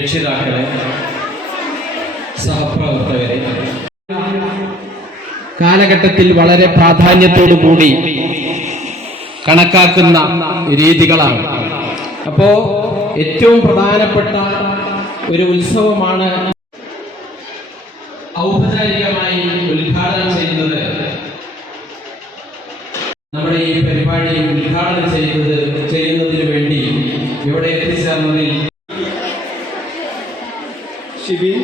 രക്ഷിതാക്കളെ സഹപ്രവർത്തകരെ. കാലഘട്ടത്തിൽ വളരെ പ്രാധാന്യത്തോടു കൂടി കണക്കാക്കുന്ന രീതികളാണ്. അപ്പോ ഏറ്റവും പ്രധാനപ്പെട്ട ഒരു ഉത്സവമാണ് ഔപചാരികമായി ഉദ്ഘാടനം ചെയ്യുന്നത്. നമ്മുടെ ഈ പരിപാടി ഉദ്ഘാടനം ചെയ്യുന്നത് ചെയ്യുന്നതിന് വേണ്ടി ഇവിടെ ഷിബിൻ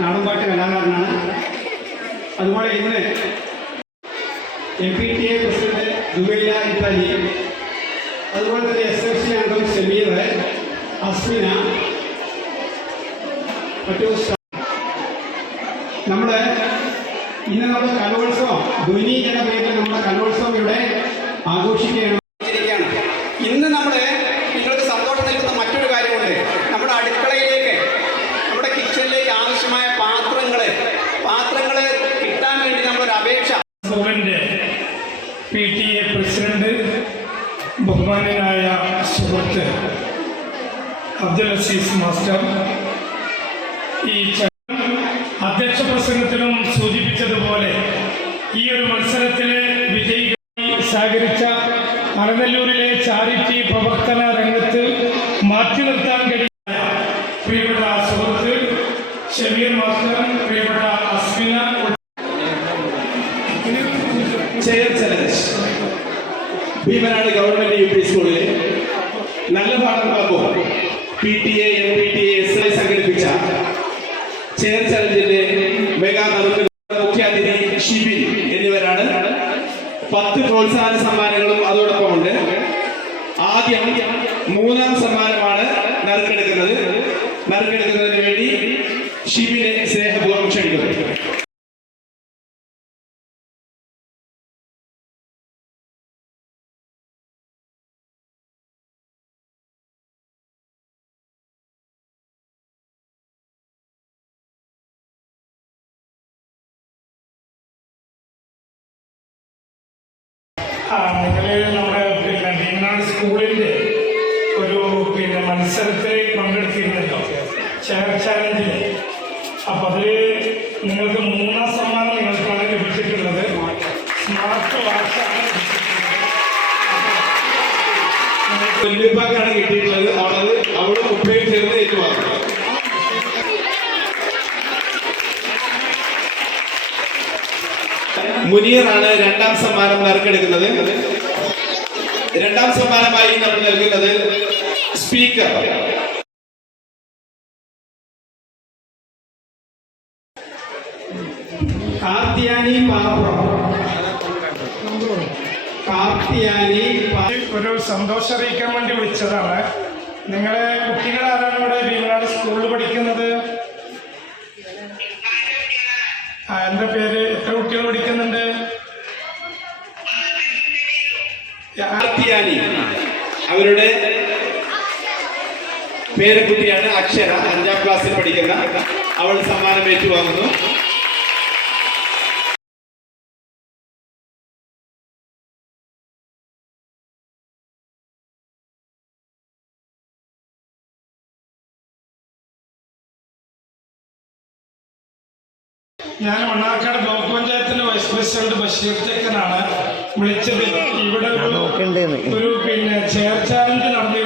നാടൻപാട്ട് കലാകാരനാണ്. അതുപോലെ ഇന്ന് M P T A president ദുബൈല ഇത്താലി അതുപോലെ തന്നെ എസ് എഫ് സി അംഗം ഷമീർ അസ്മിന മറ്റു നമ്മുടെ ഇന്ന് നമ്മുടെ കലോത്സവം ധ്വനി എന്ന പേരിൽ നമ്മുടെ കലോത്സവം ഇവിടെ ആഘോഷിക്കുകയാണ് ഇരിക്കുകയാണ്. ഇന്ന് നമ്മൾ നിങ്ങൾക്ക് സന്തോഷം നൽകുന്ന മറ്റൊരു കാര്യമുണ്ട് നമ്മുടെ അടുക്കളയിലേക്ക് നമ്മുടെ കിച്ചണിലേക്ക് ആവശ്യമായ പാത്രങ്ങൾ പാത്രങ്ങൾ കിട്ടാൻ വേണ്ടി നമ്മളൊരു അപേക്ഷ സ്കൂളിന്റെ പി ടി എ പ്രസിഡന്റ് ബഹുമാന്യനായ സുഹൃത്ത് അബ്ദുൽ അസീസ് മാസ്റ്റർ. ഈ അധ്യക്ഷ പ്രസംഗത്തിലും സൂചിപ്പിച്ചതുപോലെ ഈ ഒരു മത്സരത്തിലെ വിജയികളായി സഹകരിച്ച അറനല്ലൂരിലെ ചാരിറ്റി പ്രവർത്തന രംഗത്ത് മാറ്റി നിർത്താൻ കഴിയുന്ന പ്രിയപ്പെട്ട സുഹൃത്ത് ഷമീർ മാസ്റ്റർ പ്രിയപ്പെട്ട Asmina chair challenge Bheemanad government U P സ്കൂളിലെ നല്ല പാഠങ്ങൾക്കോ P T A M P T A S I സംഘടിപ്പിച്ച ചെയർ ചലഞ്ചിന്റെ മെഗാ നമുക്ക് മുഖ്യാതിഥി ഷിബിൻ എന്നിവരാണ് പത്ത് പ്രോത്സാഹന സമ്മാനങ്ങളും അതോടൊപ്പം ഉണ്ട് ആദ്യം മൂന്നാം സമ്മാനമാണ് നിങ്ങൾ നമ്മുടെ പിന്നെ ഭീമനാട് സ്കൂളിന്റെ ഒരു പിന്നെ മത്സരത്തിൽ പങ്കെടുത്തിരുന്നല്ലോ. ചെയർ ചാലഞ്ചിൽ അപ്പം അതിൽ മുനീറാണ് രണ്ടാം സമ്മാനം നറുക്കെടുക്കുന്നത്. രണ്ടാം സമ്മാനമായി നമ്മൾ നൽകുന്നത് സ്പീക്കർ. കാർത്തിയാനി കാർത്തിയാനി ഒരു സന്തോഷം അറിയിക്കാൻ വേണ്ടി വിളിച്ചതാണ്. നിങ്ങളെ കുട്ടികൾ ആരാണ് ഇവിടെ ഭീമനാട് സ്കൂളിൽ പഠിക്കുന്നത്? പേരക്കുട്ടിയാണ് അക്ഷര അഞ്ചാം ക്ലാസ്സിൽ പഠിക്കുന്ന അവൾ സമ്മാനം ഏറ്റുവാങ്ങുന്നു. ഞാൻ മണ്ണാർക്കാട് ബ്ലോക്ക് പഞ്ചായത്തിന്റെ വൈസ് പ്രസിഡന്റ് ബഷീർ ചെക്കനാണ്. വിളിച്ചത് ഇവിടെ ഒരു- പിന്നെ ചെയർ ചാലഞ്ച് നടന്നിരുന്നു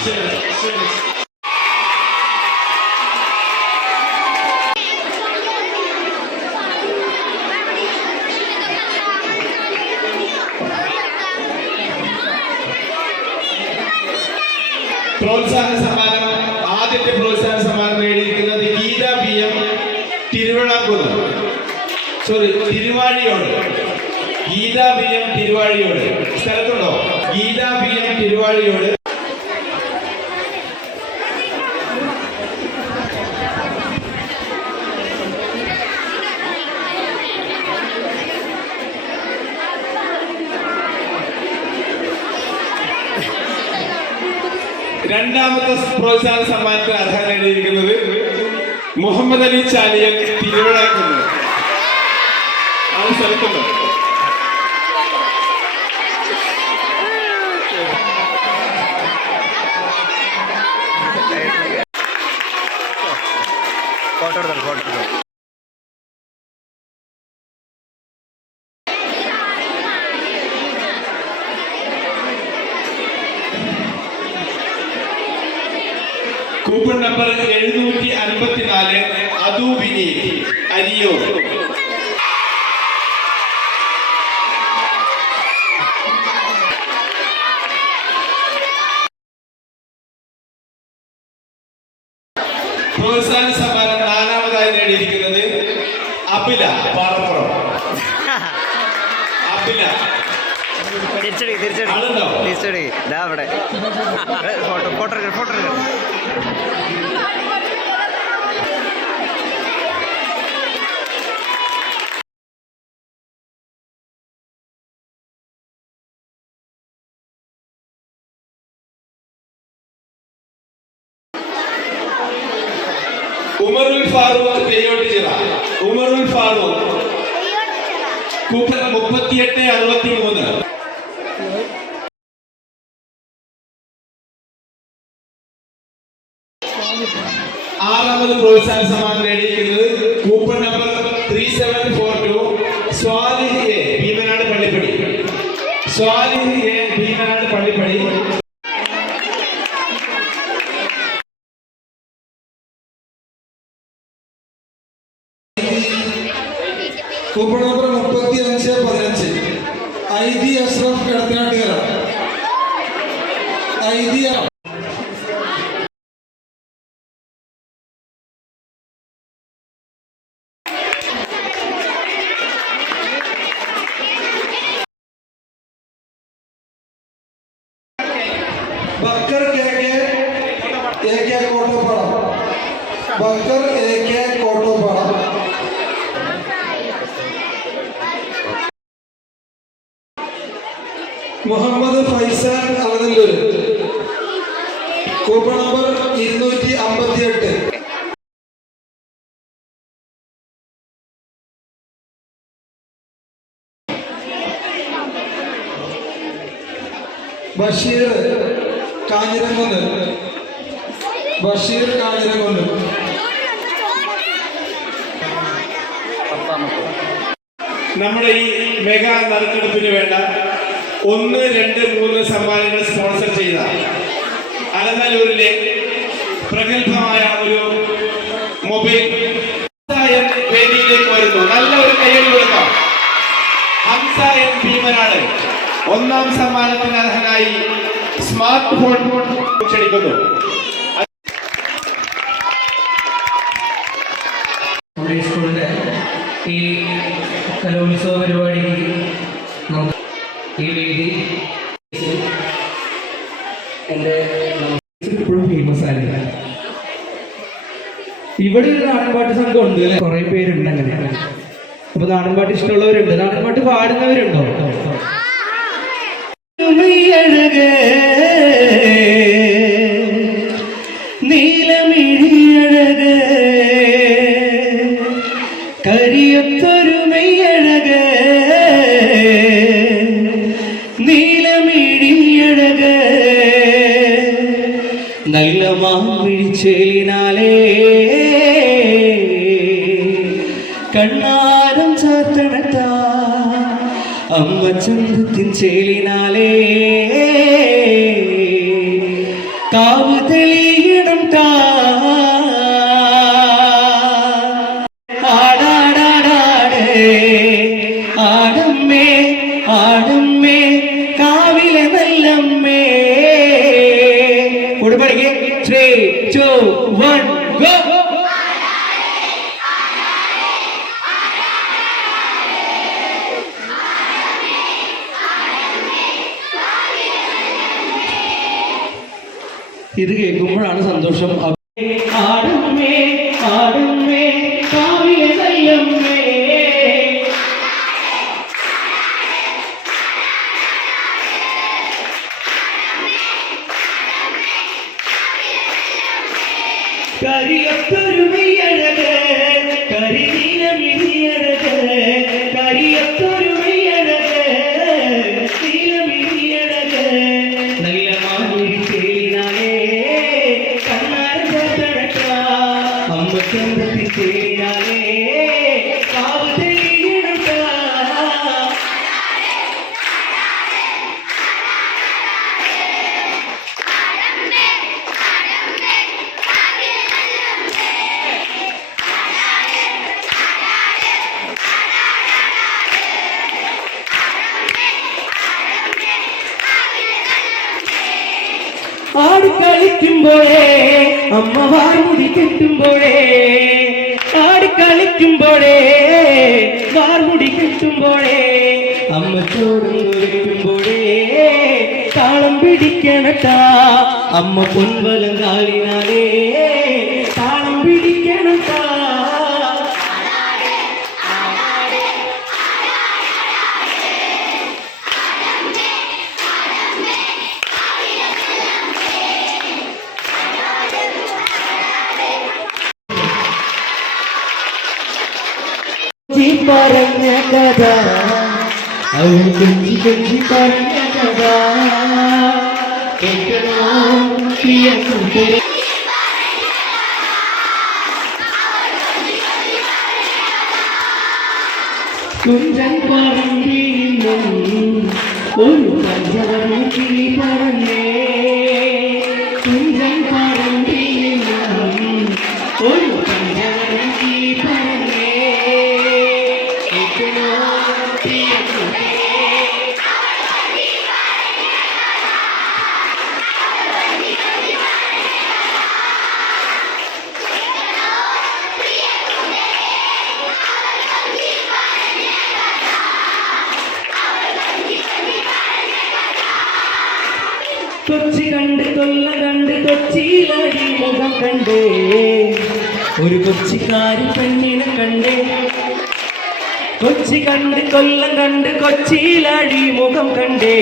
പ്രോത്സാഹന സമ്മാനം. ആദ്യത്തെ പ്രോത്സാഹന സമ്മാനം നേടിയിരിക്കുന്നത് Geetha P M Thiruvizhamkunnu sorry Thiruvazhiyode. Geetha P M Thiruvazhiyode. സ്ഥലത്തുണ്ടോ? Geetha P M Thiruvazhiyode. രണ്ടാമത്തെ പ്രോത്സാഹന സമ്മാനത്തിന് അർഹത നേടിയിരിക്കുന്നത് മുഹമ്മദ് അലി ചാലിയൻ തിരുവിഴാക്കുന്നത് ഫോട്ടോ എടുത്തോ ഫോട്ടോ എടുത്തോ കൂപ്പൺ നമ്പർ എഴുന്നൂറ്റി അൻപത്തിനാല് അതു വിനീത് അരിയൂർ പ്രോത്സാഹന സമ്മാനം നാലാമതായി നേടിയിരിക്കുന്നത് അബില. പാറപ്പുറം. അബില. തിരിച്ചടി തിരിച്ചടി? തിരിച്ചടി. ഇതാ അവിടെ. ഫോട്ടോ ഫോട്ടോ എടുക്കണം ഫോട്ടോ എടുക്കണം ആറാമത് പ്രോത്സാഹന സമ്മാനം നേടിയിരിക്കുന്നത് coupon number three seven four two Swalih A Bheemanad Pallippadi. Swalih Bheemanad Pallippadi. Coupon number മുപ്പത്തി അഞ്ച് പതിനഞ്ച് ഐദി അഷ്റഫ് ഐ ഐദി ബക്കർ ബഷീർ കാഞ്ഞിരംകുന്ന്. ബഷീർ കാഞ്ഞിരംകുന്ന്. നമ്മുടെ ഈ മെഗാ നറുക്കെടുപ്പിന് വേണ്ട ഒന്ന് രണ്ട് മൂന്ന് സമ്മാനങ്ങൾ സ്പോൺസർ ചെയ്ത അലനല്ലൂരിലെ പ്രഗത്ഭമായ ഒരു മൊബൈൽ വേദിയിലേക്ക് വരുന്നു. നല്ല ഒരു കയ്യടി ഒന്നാം സമ്മാനത്തിന് അർഹനായി സ്മാർട്ട് ഫോൺ ക്ഷണിക്കുന്നു ഫേമസ് ഇവിടെ ഒരു നാടൻപാട്ട് സംഘം ഉണ്ട് കുറേ പേരുണ്ട് അങ്ങനെ. അപ്പൊ നാടൻപാട്ട് ഇഷ്ടമുള്ളവരുണ്ട്. നാടൻപാട്ട് പാടുന്നവരുണ്ടോ? மொழியல் చించేలినాలే. కామతలి ഇത് കേൾക്കുമ്പോഴാണ് സന്തോഷം. അമ്മ ചന്തത്തിൽ അമ്മ വാർമുടി കെട്ടുമ്പോഴേ ആടി കളിക്കുമ്പോഴേ വാർമുടി കെട്ടുമ്പോഴേ അമ്മ ചോറും കുറിക്കുമ്പോഴേ താളം പിടിക്കണട്ടാ. അമ്മ പൊൻവലം കാലിനാലേ പറഞ്ഞ കഥ അവൻ കൊച്ചി കൊച്ചി പറഞ്ഞ കഥ കേൾക്കണോ പ്രിയ കൂട്ടുകാരെ? കുഞ്ചൻ പറമ്പിലും ഒരു പഞ്ചവരണ കിളി പറഞ്ഞേ കൊച്ചിക്കാരി പെണ്ണിനെ കണ്ടേ. കൊച്ചി കണ്ട് കൊല്ലം കണ്ട് കൊച്ചിയിലടി മുഖം കണ്ടേ.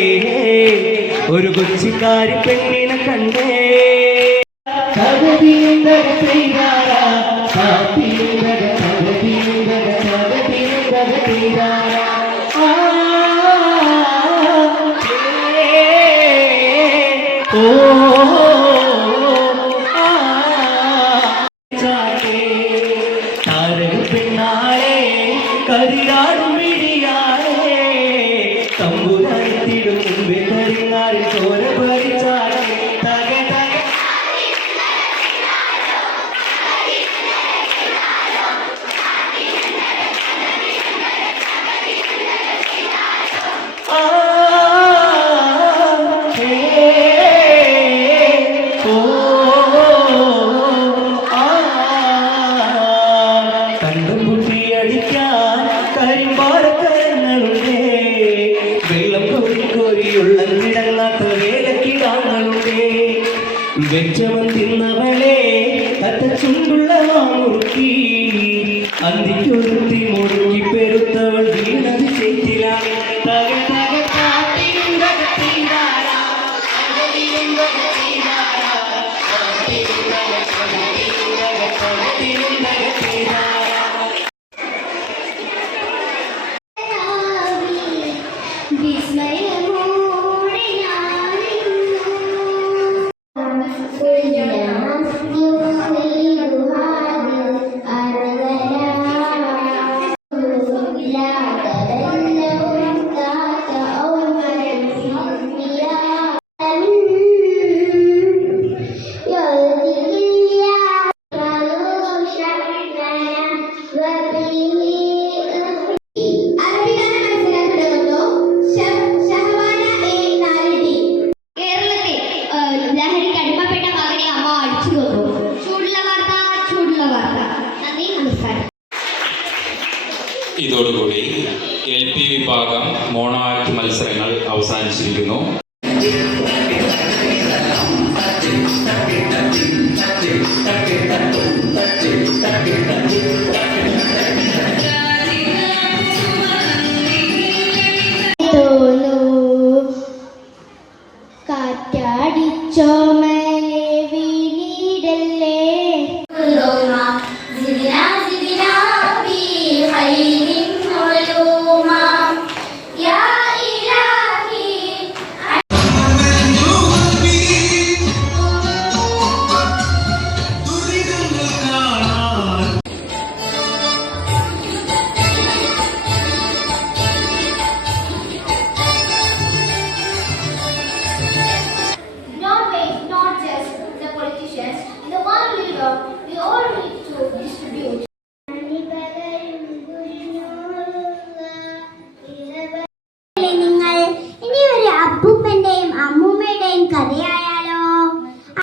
ഒരു കൊച്ചിക്കാരി പെണ്ണിനെ കണ്ടേ. കഥതിയുണ്ടക Santi, yo te moro. Dạ, là tới മത്സരങ്ങൾ അവസാനിച്ചിരിക്കുന്നു. തോന്നു